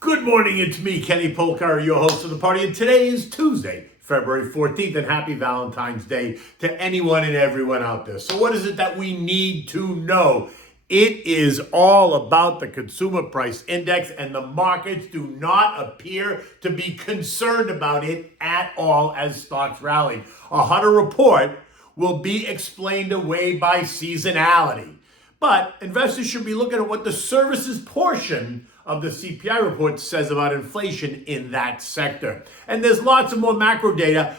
Good morning, it's me, Kenny Polkar, your host of the party, and today is Tuesday, February 14th, and happy Valentine's Day to anyone and everyone out there. So what is it that we need to know? It is all about the consumer price index, and the markets do not appear to be concerned about it at all as stocks rally. A Hunter report will be explained away by seasonality. But investors should be looking at what the services portion of the CPI report says about inflation in that sector. And there's lots of more macro data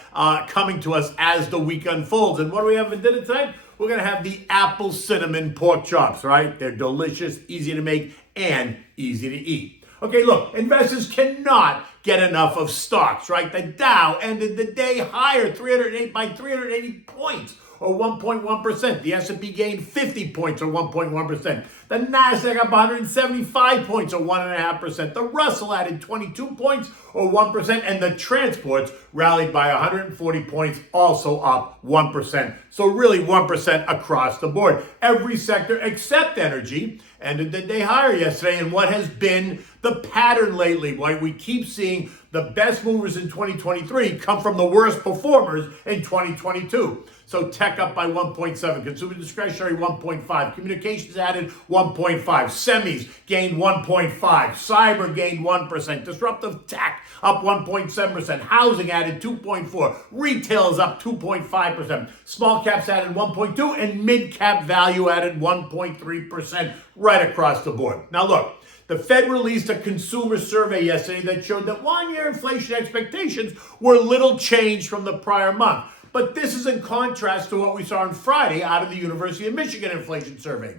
coming to us as the week unfolds. And what do we have for dinner tonight? We're going to have the apple cinnamon pork chops, right? They're delicious, easy to make, and easy to eat. Okay, look, investors cannot get enough of stocks, right? The Dow ended the day higher, 380 points, or 1.1%. The S&P gained 50 points, or 1.1%. The Nasdaq up 175 points, or 1.5%. The Russell added 22 points, or 1%. And the transports rallied by 140 points, also up 1%. So really 1% across the board. Every sector except energy ended the day higher yesterday. And what has been the pattern lately, why we keep seeing the best movers in 2023 come from the worst performers in 2022. So tech up by 1.7, consumer discretionary 1.5, communications added 1.5, semis gained 1.5, cyber gained 1%, disruptive tech up 1.7%, housing added 2.4, retail is up 2.5%, small caps added 1.2, and mid cap value added 1.3% right across the board. Now look, the Fed released a consumer survey yesterday that showed that one-year inflation expectations were little changed from the prior month. But this is in contrast to what we saw on Friday out of the University of Michigan inflation survey.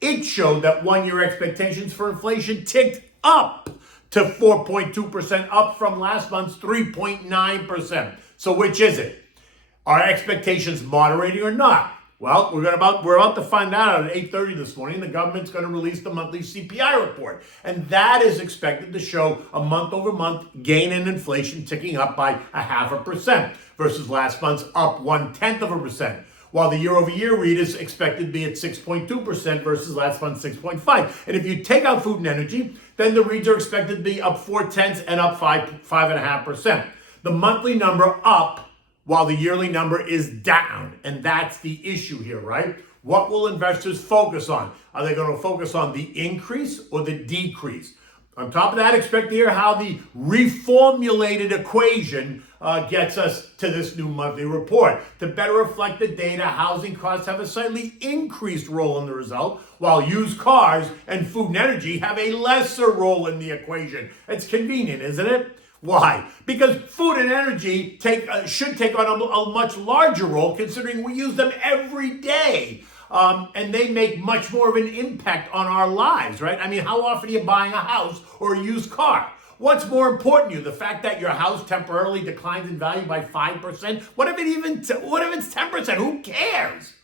It showed that one-year expectations for inflation ticked up to 4.2%, up from last month's 3.9%. So which is it? Are expectations moderating or not? Well, we're about to find out at 8:30 this morning. The government's going to release the monthly CPI report. And that is expected to show a month-over-month gain in inflation ticking up by 0.5% versus last month's up 0.1%. While the year-over-year read is expected to be at 6.2% versus last month's 6.5%. And if you take out food and energy, then the reads are expected to be up 0.4 and up 5.5%. The monthly number up while the yearly number is down. And that's the issue here, right? What will investors focus on? Are they going to focus on the increase or the decrease? On top of that, expect to hear how the reformulated equation gets us to this new monthly report. To better reflect the data, housing costs have a slightly increased role in the result, while used cars and food and energy have a lesser role in the equation. It's convenient, isn't it? Why? Because food and energy should take on a much larger role, considering we use them every day. And they make much more of an impact on our lives, right? I mean, how often are you buying a house or a used car? What's more important to you? The fact that your house temporarily declines in value by 5%? What if it's 10%? Who cares?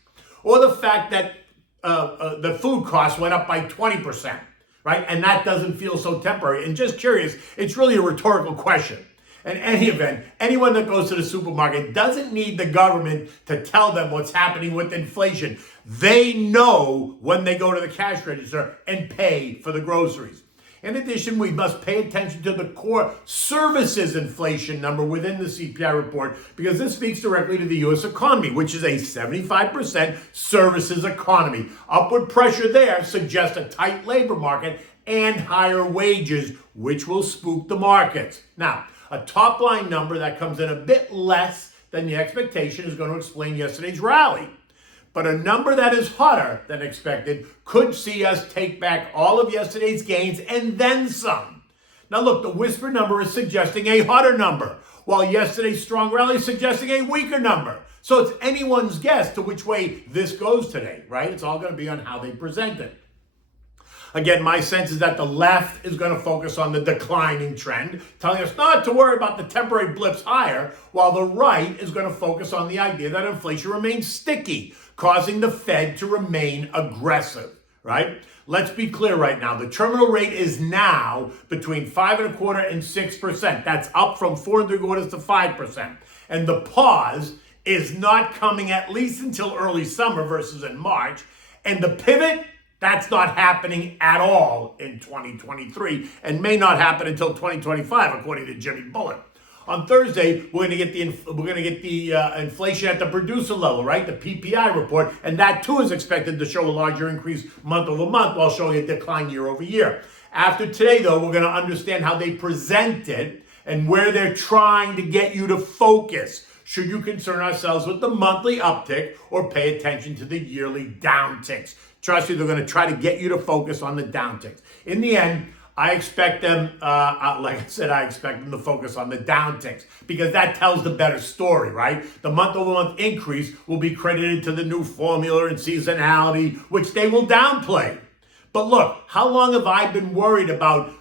Or the fact that the food costs went up by 20%. Right? And that doesn't feel so temporary. And just curious, it's really a rhetorical question. In any event, anyone that goes to the supermarket doesn't need the government to tell them what's happening with inflation. They know when they go to the cash register and pay for the groceries. In addition, we must pay attention to the core services inflation number within the CPI report, because this speaks directly to the U.S. economy, which is a 75% services economy. Upward pressure there suggests a tight labor market and higher wages, which will spook the markets. Now, a top-line number that comes in a bit less than the expectation is going to explain yesterday's rally. But a number that is hotter than expected could see us take back all of yesterday's gains and then some. Now look, the whisper number is suggesting a hotter number, while yesterday's strong rally is suggesting a weaker number. So it's anyone's guess to which way this goes today, right? It's all going to be on how they present it. Again, my sense is that the left is going to focus on the declining trend, telling us not to worry about the temporary blips higher, while the right is going to focus on the idea that inflation remains sticky, causing the Fed to remain aggressive, right? Let's be clear right now. The terminal rate is now between 5.25% and 6%. That's up from 4.75% to 5%. And the pause is not coming at least until early summer versus in March. And the pivot That's not happening at all in 2023 and may not happen until 2025, according to Jimmy Bullitt. On Thursday, we're going to get the inflation at the producer level, right? The PPI report, and that too is expected to show a larger increase month over month while showing a decline year over year. After today, though, we're going to understand how they present it and where they're trying to get you to focus. Should you concern ourselves with the monthly uptick or pay attention to the yearly downticks? Trust me, they're going to try to get you to focus on the downticks. In the end, I expect them, like I said, I expect them to focus on the downticks because that tells the better story, right? The month-over-month increase will be credited to the new formula and seasonality, which they will downplay. But look, how long have I been worried about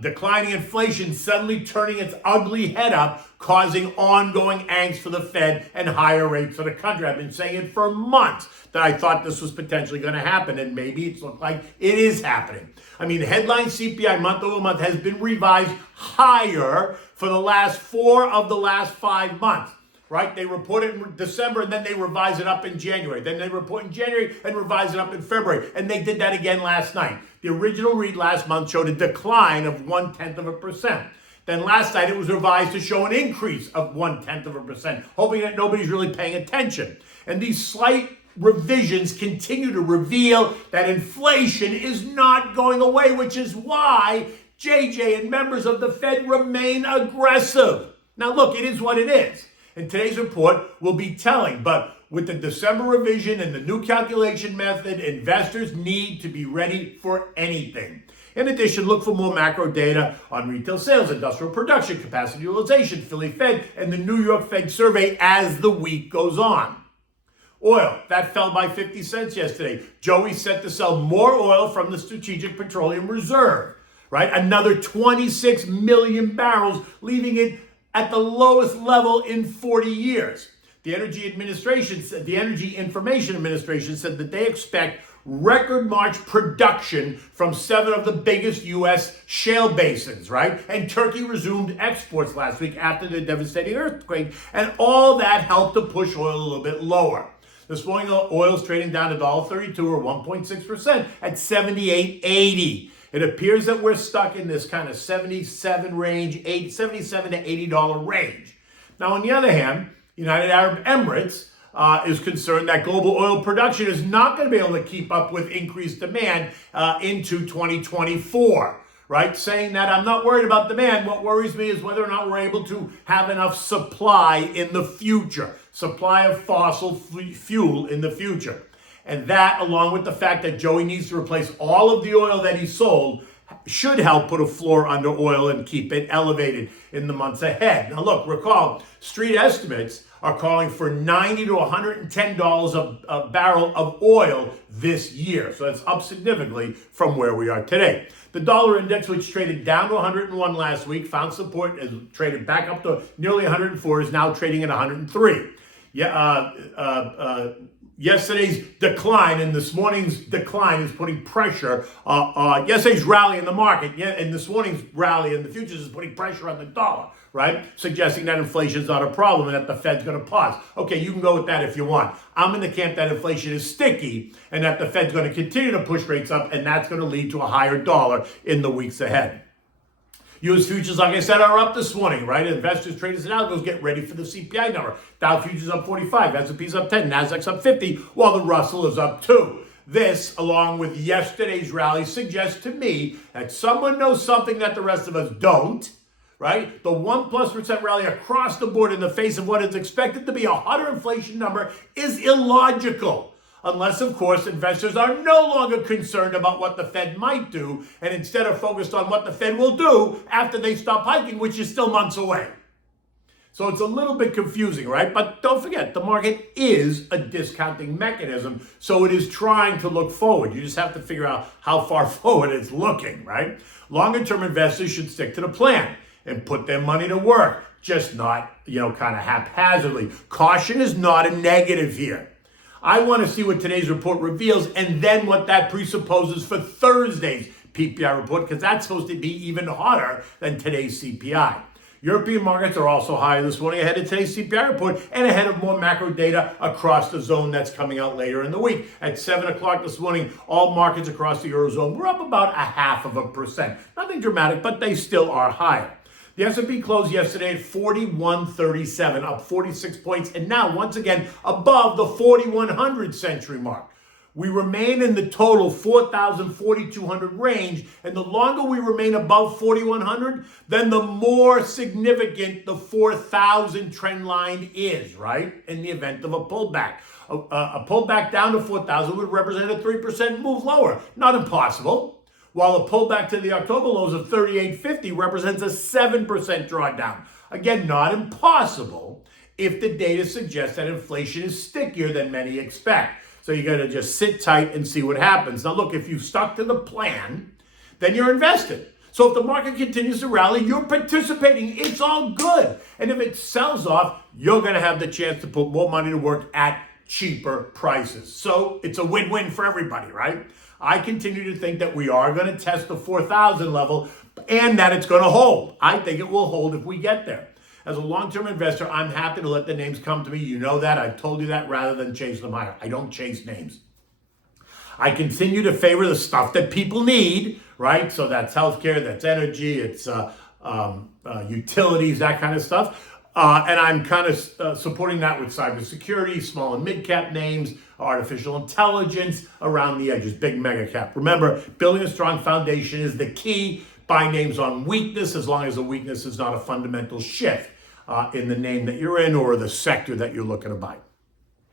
declining inflation suddenly turning its ugly head up, causing ongoing angst for the Fed and higher rates for the country? I've been saying it for months that I thought this was potentially going to happen, and maybe it's looked like it is happening. I mean, the headline CPI month over month has been revised higher for the last 4 of the last 5 months. Right? They report it in December and then they revise it up in January. Then they report in January and revise it up in February. And they did that again last night. The original read last month showed a decline of 0.1%. Then last night it was revised to show an increase of 0.1%, hoping that nobody's really paying attention. And these slight revisions continue to reveal that inflation is not going away, which is why JJ and members of the Fed remain aggressive. Now look, it is what it is. And today's report will be telling, but with the December revision and the new calculation method, investors need to be ready for anything. In addition, look for more macro data on retail sales, industrial production, capacity utilization, Philly Fed, and the New York Fed survey as the week goes on. Oil, that fell by 50 cents yesterday. Joey's set to sell more oil from the Strategic Petroleum Reserve, right? Another 26 million barrels, leaving it at the lowest level in 40 years. The Energy Information Administration said that they expect record March production from 7 of the biggest U.S. shale basins, right? And Turkey resumed exports last week after the devastating earthquake, and all that helped to push oil a little bit lower. This morning, oil is trading down $1.32 or 1.6% at $78.80. It appears that we're stuck in this kind of 77 range, $77 to $80 range. Now, on the other hand, United Arab Emirates is concerned that global oil production is not going to be able to keep up with increased demand into 2024, right? Saying that I'm not worried about demand. What worries me is whether or not we're able to have enough supply in the future, supply of fossil fuel in the future. And that, along with the fact that Joey needs to replace all of the oil that he sold, should help put a floor under oil and keep it elevated in the months ahead. Now look, recall, street estimates are calling for $90 to $110 a barrel of oil this year. So that's up significantly from where we are today. The dollar index, which traded down to 101 last week, found support, as traded back up to nearly 104, is now trading at 103. Yesterday's decline and this morning's decline is putting pressure. Yesterday's rally in the market and this morning's rally in the futures is putting pressure on the dollar, right? Suggesting that inflation is not a problem and that the Fed's going to pause. Okay, you can go with that if you want. I'm in the camp that inflation is sticky and that the Fed's going to continue to push rates up, and that's going to lead to a higher dollar in the weeks ahead. U.S. futures, like I said, are up this morning, right? Investors, traders, and algos get ready for the CPI number. Dow futures up 45, S&P's up 10, Nasdaq's up 50, while the Russell is up 2. This, along with yesterday's rally, suggests to me that someone knows something that the rest of us don't, right? The 1+% rally across the board in the face of what is expected to be a hotter inflation number is illogical. Unless, of course, investors are no longer concerned about what the Fed might do and instead are focused on what the Fed will do after they stop hiking, which is still months away. So it's a little bit confusing, right? But don't forget, the market is a discounting mechanism, so it is trying to look forward. You just have to figure out how far forward it's looking, right? Longer-term investors should stick to the plan and put their money to work, just not, kind of haphazardly. Caution is not a negative here. I want to see what today's report reveals and then what that presupposes for Thursday's PPI report, because that's supposed to be even hotter than today's CPI. European markets are also higher this morning ahead of today's CPI report and ahead of more macro data across the zone that's coming out later in the week. At 7 o'clock this morning, all markets across the Eurozone were up about 0.5%. Nothing dramatic, but they still are higher. The S&P closed yesterday at 4137, up 46 points, and now once again above the 4100 century mark. We remain in the total 4,000, 4,200 range, and the longer we remain above 4,100, then the more significant the 4,000 trend line is, right? In the event of a pullback. A pullback down to 4,000 would represent a 3% move lower. Not impossible. While a pullback to the October lows of 38.50 represents a 7% drawdown. Again, not impossible if the data suggests that inflation is stickier than many expect. So you got to just sit tight and see what happens. Now, look, if you've stuck to the plan, then you're invested. So if the market continues to rally, you're participating. It's all good. And if it sells off, you're going to have the chance to put more money to work at cheaper prices. So it's a win-win for everybody, right? I continue to think that we are going to test the 4,000 level and that it's going to hold. I think it will hold if we get there. As a long-term investor, I'm happy to let the names come to me. You know that. I've told you that rather than chase them higher. I don't chase names. I continue to favor the stuff that people need, right? So that's healthcare, that's energy, it's utilities, that kind of stuff. And I'm kind of supporting that with cybersecurity, small and mid-cap names, artificial intelligence around the edges, big mega cap. Remember, building a strong foundation is the key. Buy names on weakness as long as the weakness is not a fundamental shift in the name that you're in or the sector that you're looking to buy.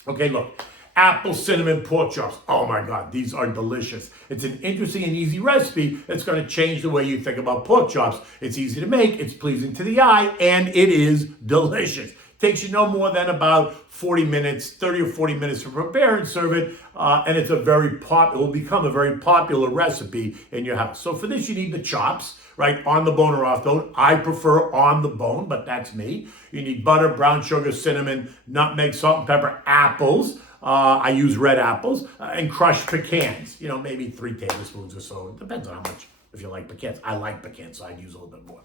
Okay, look, apple cinnamon pork chops. Oh my God, these are delicious. It's an interesting and easy recipe that's going to change the way you think about pork chops. It's easy to make, it's pleasing to the eye, and it is delicious. Takes you no more than about 40 minutes, 30 or 40 minutes to prepare and serve it, and it's it will become a very popular recipe in your house. So for this, you need the chops, right, on the bone or off bone. I prefer on the bone, but that's me. You need butter, brown sugar, cinnamon, nutmeg, salt and pepper, apples. I use red apples, and crushed pecans, maybe 3 tablespoons or so. It depends on how much, if you like pecans. I like pecans, so I'd use a little bit more.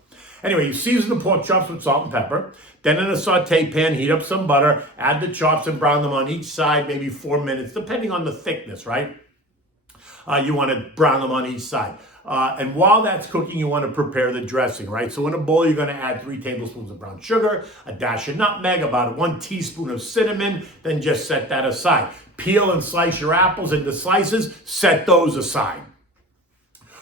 Anyway, you season the pork chops with salt and pepper. Then in a saute pan, heat up some butter, add the chops and brown them on each side, maybe 4 minutes, depending on the thickness, right? You want to brown them on each side. And while that's cooking, you want to prepare the dressing, right? So in a bowl, you're going to add 3 tablespoons of brown sugar, a dash of nutmeg, about 1 teaspoon of cinnamon, then just set that aside. Peel and slice your apples into slices, set those aside.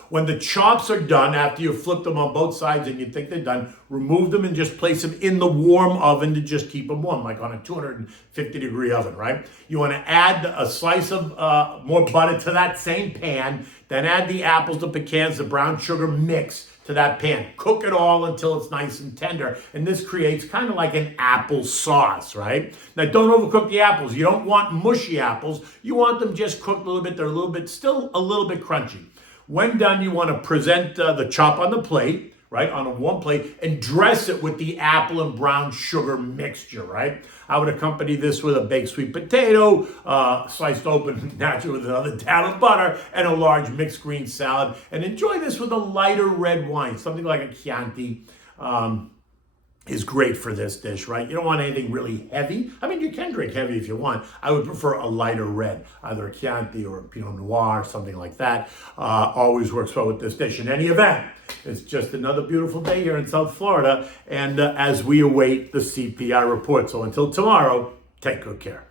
When the chops are done, after you've flipped them on both sides and you think they're done, remove them and just place them in the warm oven to just keep them warm, like on a 250-degree oven, right? You want to add a slice of more butter to that same pan, then add the apples, the pecans, the brown sugar mix to that pan. Cook it all until it's nice and tender, and this creates kind of like an apple sauce, right? Now, don't overcook the apples. You don't want mushy apples. You want them just cooked a little bit. They're still a little bit crunchy. When done, you want to present the chop on the plate, right, on a warm plate, and dress it with the apple and brown sugar mixture, right? I would accompany this with a baked sweet potato, sliced open naturally with another dab of butter, and a large mixed green salad. And enjoy this with a lighter red wine, something like a Chianti. Is great for this dish, right? You don't want anything really heavy. I mean, you can drink heavy if you want. I would prefer a lighter red, either a Chianti or a Pinot Noir, something like that. Always works well with this dish. In any event, it's just another beautiful day here in South Florida, and as we await the CPI report. So until tomorrow, take good care.